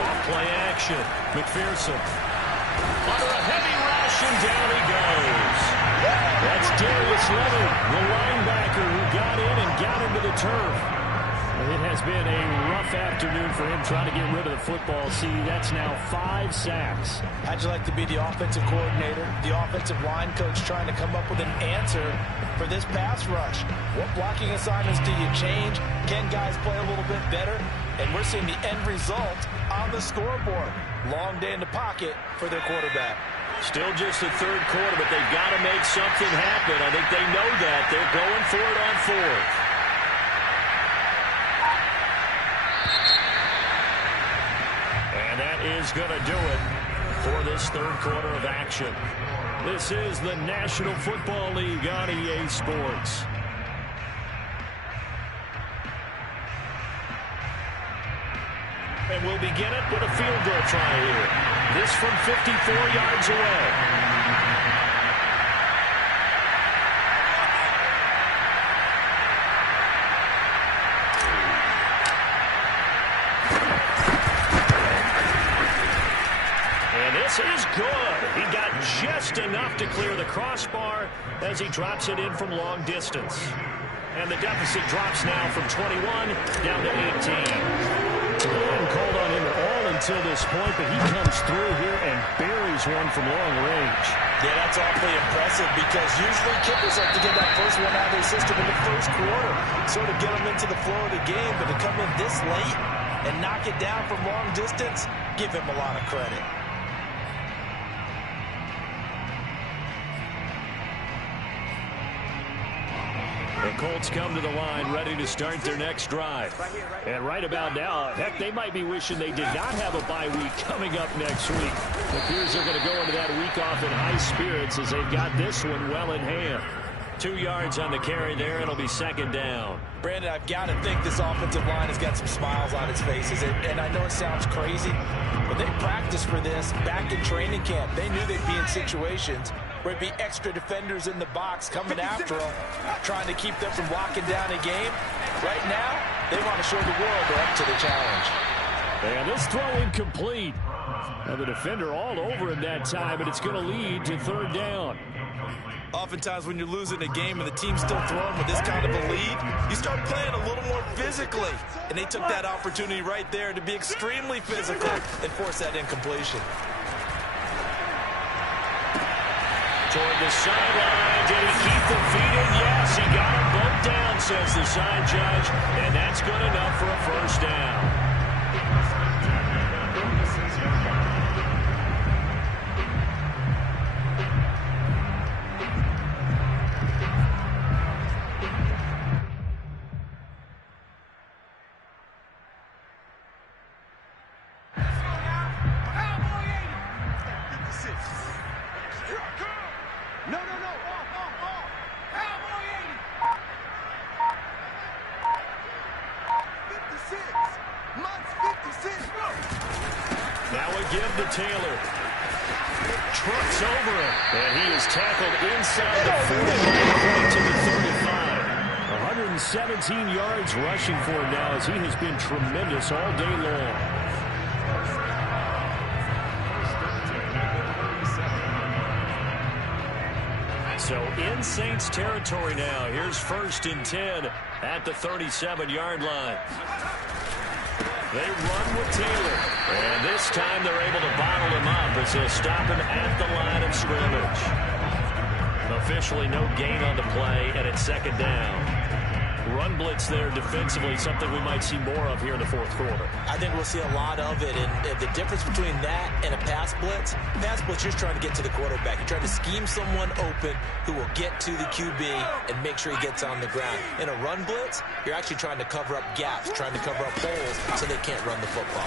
Off-play action. McPherson. Under a heavy rush, and down he goes. That's Darius Leonard, the linebacker who got in and got into the turf. It has been a rough afternoon for him trying to get rid of the football. See, that's now 5 sacks. How'd you like to be the offensive coordinator, the offensive line coach trying to come up with an answer for this pass rush? What blocking assignments do you change? Can guys play a little bit better? And we're seeing the end result on the scoreboard. Long day in the pocket for their quarterback. Still just the 3rd quarter, but they've got to make something happen. I think they know that. They're going for it on 4th. And that is going to do it for this 3rd quarter of action. This is the National Football League on EA Sports. And we'll begin it with a field goal try here. This from 54 yards away. is good. He got just enough to clear the crossbar as he drops it in from long distance. And the deficit drops now from 21 down to 18. They hadn't called on him at all until this point, but he comes through here and buries one from long range. Yeah, that's awfully impressive because usually kickers have to get that first one out of their system in the first quarter, sort of get them into the flow of the game, but to come in this late and knock it down from long distance, give him a lot of credit. The Colts come to the line ready to start their next drive. And right about now, heck, they might be wishing they did not have a bye week coming up next week. It appears they're going to go into that week off in high spirits as they've got this one well in hand. 2 yards on the carry there. It'll be second down. Brandon, I've got to think this offensive line has got some smiles on its faces. And I know it sounds crazy, but they practiced for this back in training camp. They knew they'd be in situations where it'd be extra defenders in the box coming after them, trying to keep them from locking down a game. Right now, they want to show the world they're up to the challenge. And this throw incomplete. Now the defender all over him that time, but it's going to lead to third down. Oftentimes when you're losing a game and the team's still throwing with this kind of a lead, you start playing a little more physically. And they took that opportunity right there to be extremely physical and force that incompletion. Toward the sideline, did he keep the feet in? Yes, he got them both down, says the side judge, and that's good enough for a first down. Now a give to Taylor. Trucks over him. And he is tackled inside the 40 to the 35. 117 yards rushing for him now as he has been tremendous all day long. So in Saints territory now. Here's 1st and 10 at the 37-yard line. They run with Taylor. And this time they're able to bottle him up as they'll stop him at the line of scrimmage. Officially no gain on the play, and it's second down. Run blitz there defensively, something we might see more of here in the fourth quarter. I think we'll see a lot of it, and the difference between that and a pass blitz, you're just trying to get to the quarterback. You're trying to scheme someone open who will get to the QB and make sure he gets on the ground. In a run blitz, you're actually trying to cover up gaps, trying to cover up holes so they can't run the football.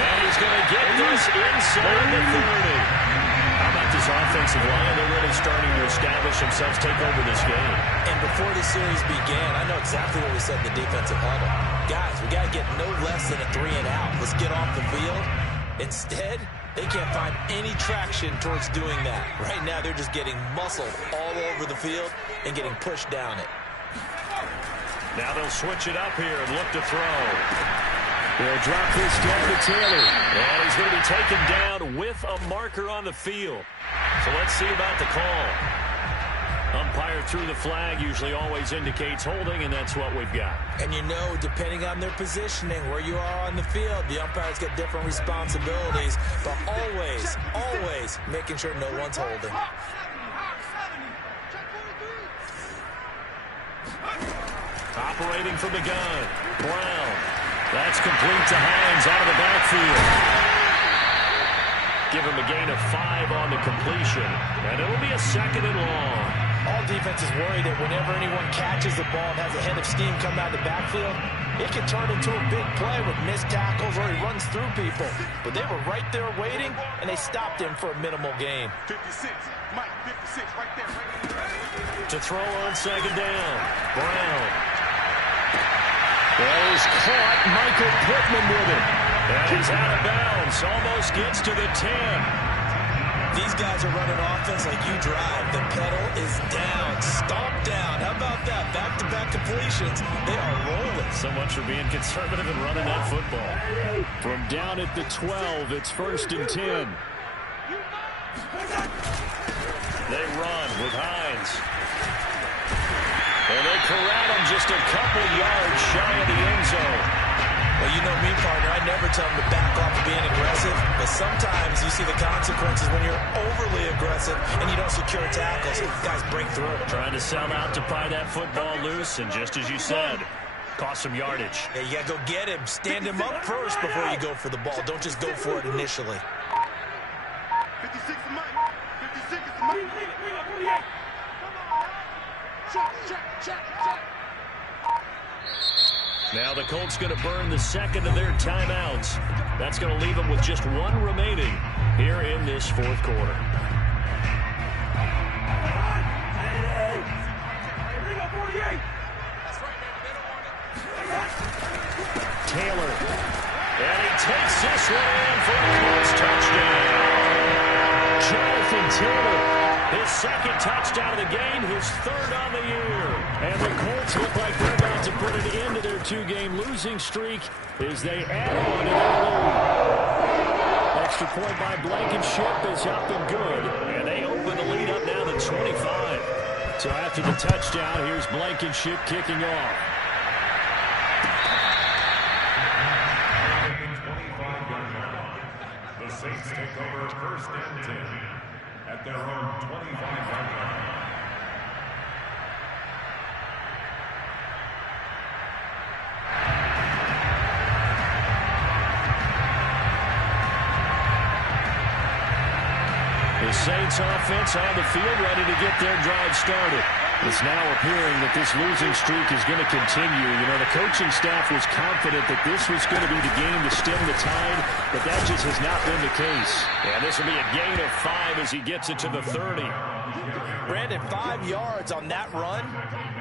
And he's going to get this inside the 30. How about this offensive line? They're really starting to establish themselves, take over this game. And before the series began, I know exactly what we said in the defensive huddle. Guys, we got to get no less than a 3 and out. Let's get off the field. Instead, they can't find any traction towards doing that. Right now, they're just getting muscled all over the field and getting pushed down it. Now they'll switch it up here and look to throw. They'll drop this down to Taylor. And he's going to be taken down with a marker on the field. So let's see about the call. Umpire threw the flag, usually always indicates holding, and that's what we've got. And you know, depending on their positioning, where you are on the field, the umpire's got different responsibilities, but always, always making sure no one's holding. Operating from the gun, Brown. That's complete to Hines out of the backfield. Give him a gain of 5 on the completion, and it'll be a second and long. All defenses worry that whenever anyone catches the ball and has a head of steam come out of the backfield, it can turn into a big play with missed tackles or he runs through people. But they were right there waiting, and they stopped him for a minimal gain. 56, Mike, 56, right there, right there. To throw on second down, Brown. Well, he's caught. Michael Pittman with it. And he's out of bounds. Almost gets to the 10. These guys are running offense like you drive. The pedal is down. Stomp down. How about that? Back-to-back completions. They are rolling. So much for being conservative and running that football. From down at the 12, it's 1st and 10. They run with Hines. And they corral him just a couple yards shy of the end zone. Well, you know me, partner. I never tell them to back off of being aggressive, but sometimes you see the consequences when you're overly aggressive and you don't secure tackles. Guys break through. Trying to sell out to pry that football loose, and just as you said, cost some yardage. Yeah, you got to go get him. Stand him up first before you go for the ball. Don't just go for it initially. 56 is mine. 56 is mine. Check. Now the Colts going to burn the second of their timeouts. That's going to leave them with just one remaining here in this 4th quarter. Taylor. And he takes this one in for a Colts touchdown. Jonathan Taylor. His 2nd touchdown of the game, his 3rd on the year. And the Colts look like they're about to put an end to their 2-game losing streak as they add on to their lead. Extra point by Blankenship is up and good. And they open the lead up now to 25. So after the touchdown, here's Blankenship kicking off. The Saints take over 1st and 10 at their own 25-yard line. The Saints offense on the field ready to get their drive started. It's now appearing that this losing streak is going to continue. You know, the coaching staff was confident that this was going to be the game to stem the tide, but that just has not been the case. And this will be a gain of 5 as he gets it to the 30. Brandon, 5 yards on that run.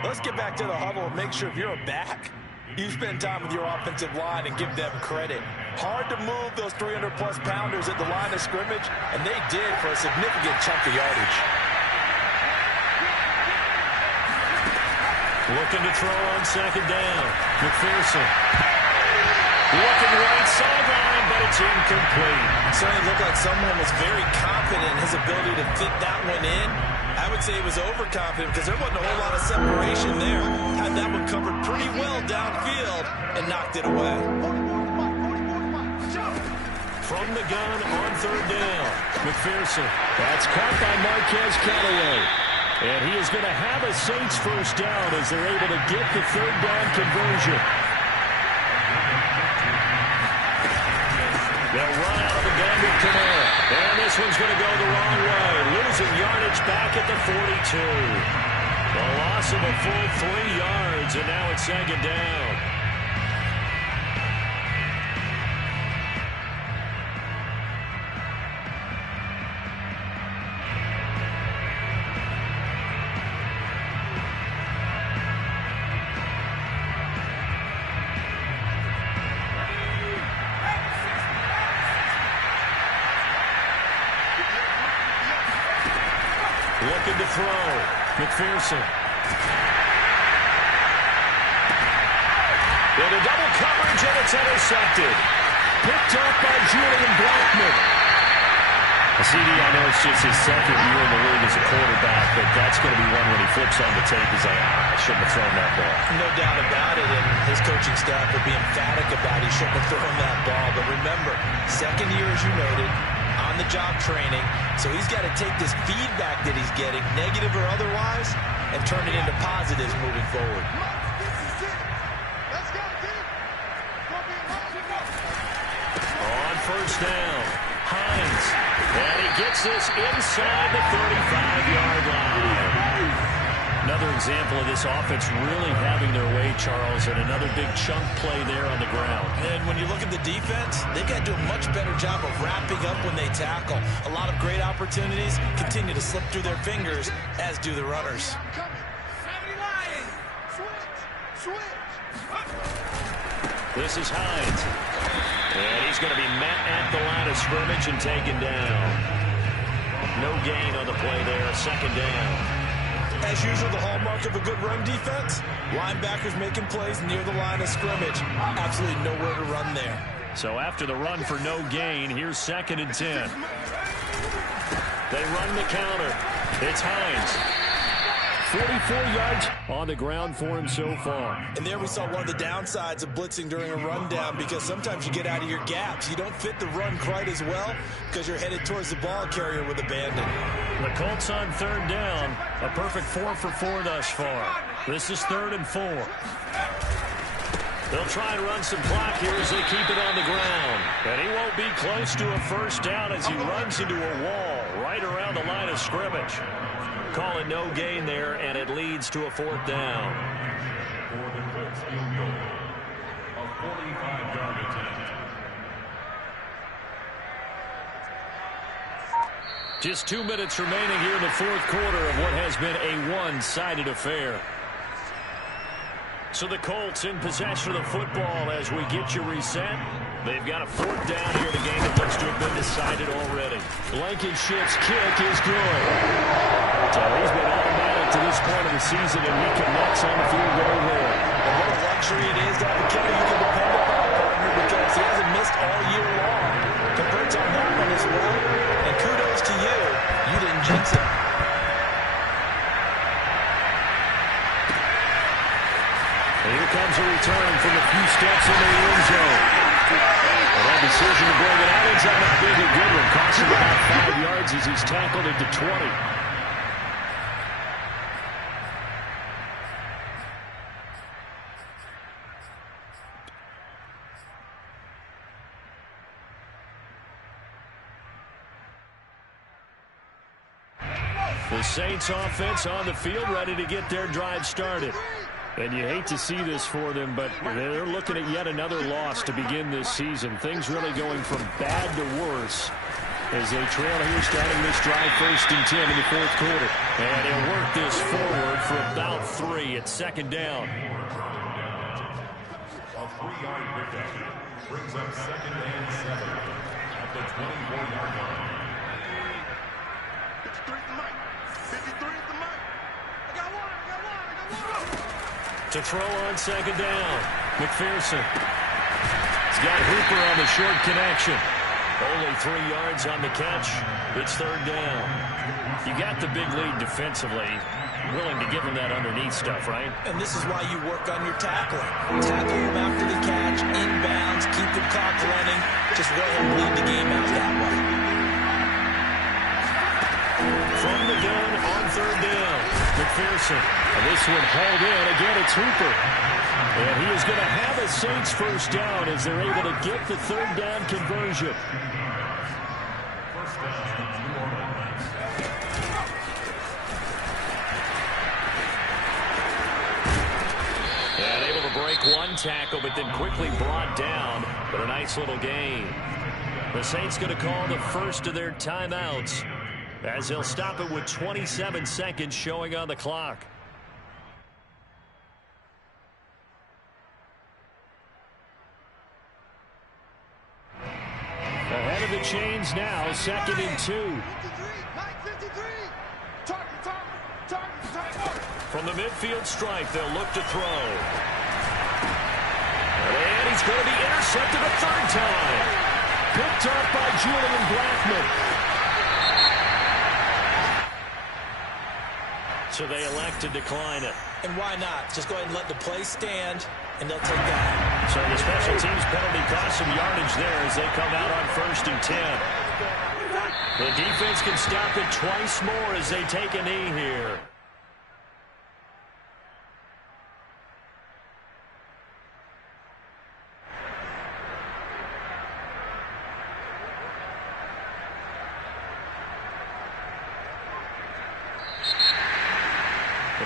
Let's get back to the huddle and make sure if you're a back, you spend time with your offensive line and give them credit. Hard to move those 300-plus pounders at the line of scrimmage, and they did for a significant chunk of yardage. Looking to throw on 2nd down. McPherson. Looking right sideline, but it's incomplete. Certainly looked like someone was very confident in his ability to fit that one in. I would say he was overconfident because there wasn't a whole lot of separation there. Had that one covered pretty well downfield and knocked it away. From the gun on 3rd down. McPherson. That's caught by Marquez Callaway. And he is going to have a Saints 1st down as they're able to get the 3rd down conversion. They'll run out of the gun with Kamara. And this one's going to go the wrong way. Losing yardage back at the 42. The loss of a full 3 yards, and now it's 2nd down. Looking to throw. McPherson. Into double coverage, and it's intercepted. Picked up by Julian Blackmon. CD, I know it's just his 2nd year in the league as a quarterback, but that's going to be one when he flips on the tape. He's like, I shouldn't have thrown that ball. No doubt about it, and his coaching staff will be emphatic about he shouldn't have thrown that ball. But remember, 2nd year, as you noted, on-the-job training, so he's got to take this feedback that he's getting, negative or otherwise, and turn it into positives moving forward. On 1st down, Hines, and he gets this inside the 35-yard line. Another example of this offense really having their way, Charles, and another big chunk play there on the ground. And when you look at the defense, they've got to do a much better job of wrapping up when they tackle. A lot of great opportunities continue to slip through their fingers, as do the runners. This is Hines. And he's going to be met at the line of scrimmage and taken down. No gain on the play there, 2nd down. As usual, the hallmark of a good run defense, linebackers making plays near the line of scrimmage. Absolutely nowhere to run there. So after the run for no gain, here's 2nd and 10. They run the counter. It's Hines. 44 yards on the ground for him so far. And there we saw one of the downsides of blitzing during a rundown, because sometimes you get out of your gaps. You don't fit the run quite as well because you're headed towards the ball carrier with abandon. The Colts on 3rd down. A perfect 4 for 4 thus far. This is 3rd and 4. They'll try and run some clock here as they keep it on the ground. And he won't be close to a first down as he runs into a wall right around the line of scrimmage. Call it no gain there, and it leads to a 4th down. For the Colts field goal, a 45-yard attempt. Just 2 minutes remaining here in the 4th quarter of what has been a one-sided affair. So the Colts in possession of the football as we get you reset. They've got a 4th down here in the game that looks to have been decided already. Blankenship's kick is good. So he's been automatic to this point of the season, and he connects on the field goal there. And what a luxury it is to have a kicker you can depend upon, partner, because he hasn't missed all year long. Converts on that one as well. And kudos to you. You didn't jinx it. Here comes a return from a few steps into the end zone. And that decision to bring it out ends up not being a good one. Costs him about 5 yards as he's tackled into 20. The Saints offense on the field, ready to get their drive started. And you hate to see this for them, but they're looking at yet another loss to begin this season. Things really going from bad to worse as they trail here starting this drive 1st and 10 in the 4th quarter. And he'll work this forward for about 3 at 2nd down. A 3-yard pickup brings up 2nd and 7 at the 24-yard line. 53 at the mic. 53 at the mic. I got one. To throw on 2nd down, McPherson. He's got Hooper on the short connection. Only 3 yards on the catch. It's 3rd down. You got the big lead defensively. Willing to give him that underneath stuff, right? And this is why you work on your tackling. Tackle him after the catch, inbounds, keep the clock running. Just go ahead and lead the game out that way. From the gun on 3rd down, McPherson. And this one hauled in. Again, it's Hooper. And he is going to have a Saints first down as they're able to get the 3rd down conversion. First down, New Orleans. And able to break one tackle, but then quickly brought down. But a nice little gain. The Saints going to call the first of their timeouts, as they'll stop it with 27 seconds showing on the clock. Ahead of the chains now, 2nd and 2. 53. Target. From the midfield stripe, they'll look to throw. And he's going to be intercepted a 3rd time. Picked up by Julian Blackmon. So they elect to decline it. And why not? Just go ahead and let the play stand, and they'll take that. So the special teams penalty cost some yardage there as they come out on 1st and 10. The defense can stop it twice more as they take a knee here.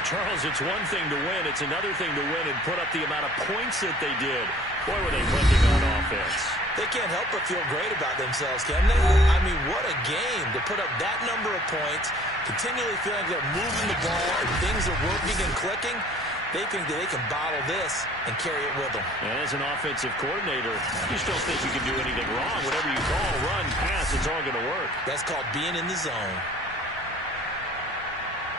Charles, it's one thing to win. It's another thing to win and put up the amount of points that they did. Boy, were they clicking on offense. They can't help but feel great about themselves, can they? I mean, what a game to put up that number of points, continually feeling like they're moving the ball and things are working and clicking. They think that they can bottle this and carry it with them. And as an offensive coordinator, you just don't think you can do anything wrong. Whatever you call, run, pass, it's all going to work. That's called being in the zone.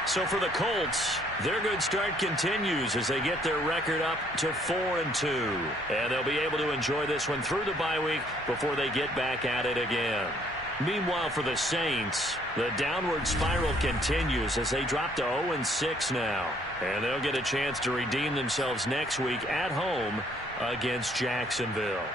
So for the Colts, their good start continues as they get their record up to 4-2. And they'll be able to enjoy this one through the bye week before they get back at it again. Meanwhile, for the Saints, the downward spiral continues as they drop to 0-6 now. And they'll get a chance to redeem themselves next week at home against Jacksonville.